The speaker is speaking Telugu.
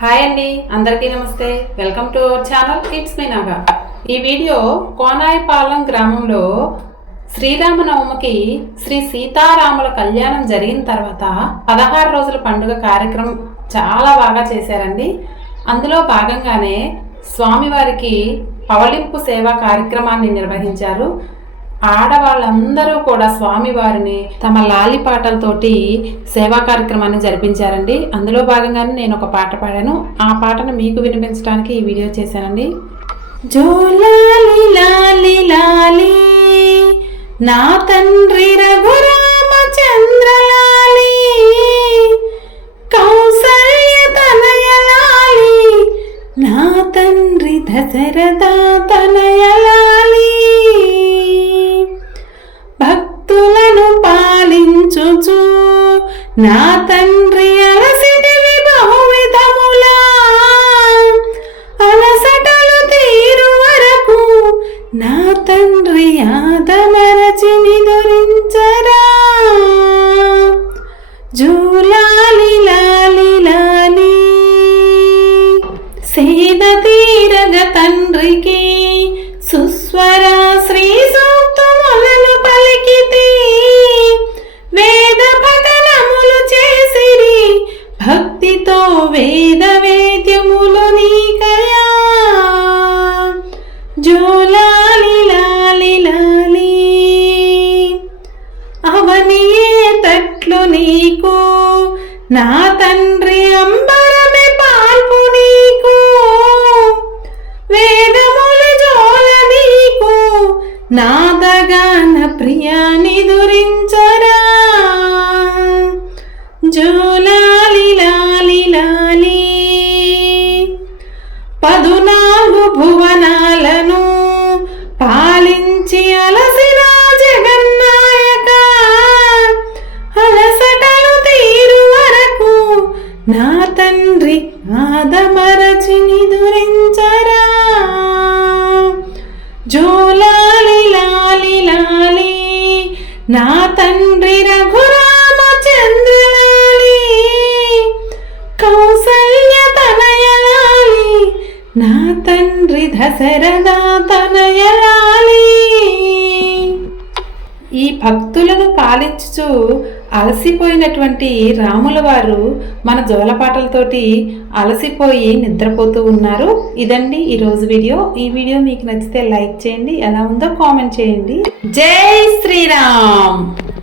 హాయ్ అండి అందరికీ నమస్తే. Welcome to our channel it's me Naga ఈ వీడియో కోనాయిపాలెం గ్రామంలో శ్రీరామనవమికి శ్రీ సీతారాముల కళ్యాణం జరిగిన తర్వాత పదహారు రోజుల పండుగ కార్యక్రమం చాలా బాగా చేశారండి. అందులో భాగంగానే స్వామివారికి పవళింపు సేవా కార్యక్రమాన్ని నిర్వహించారు. ఆడవాళ్ళందరూ కూడా స్వామివారిని తమ లాలి పాటలతోటి సేవా కార్యక్రమాన్ని జరిపించారండి. అందులో భాగంగానే నేను ఒక పాట పాడాను. ఆ పాటను మీకు వినిపించడానికి ఈ వీడియో చేశానండి. జోలాలి లాలి లాలి నా తండ్రి రఘురామచంద్రలాలి కౌసల్య తనయలాలి నా తండ్రి దశరథ తనయలాలి. నా తండ్రి అలసిటివి బహువిధములా అలసటలు తీరు వరకు నా తండ్రి ఆదమరచి నిదురించరా జూలాలి లాలి లాలి సేద తీరగ తండ్రికి నీకు. నా తండ్రి అంబరమే పాల్పు నీకు. వేదముల జోల నీకు. నా దగాన ప్రియాని దురించరా జోలాలి లాలి లాలి. పదునా నా తండ్రి ఆదమరచి నిదురించరా జోలాలి లాలి లాలి నా తండ్రి రఘురామచంద్రలాలి కౌసల్య తనయలాలి నా తండ్రి దశరథ తనయలాలి. ఈ భక్తులను పాలించుచు అలసిపోయినటువంటి రాముల వారు మన జోలపాటలతోటి అలసిపోయి నిద్రపోతూ ఉన్నారు. ఇదండి ఈరోజు వీడియో. ఈ వీడియో మీకు నచ్చితే లైక్ చేయండి ఎలా ఉందో కామెంట్ చేయండి. జై శ్రీరామ్!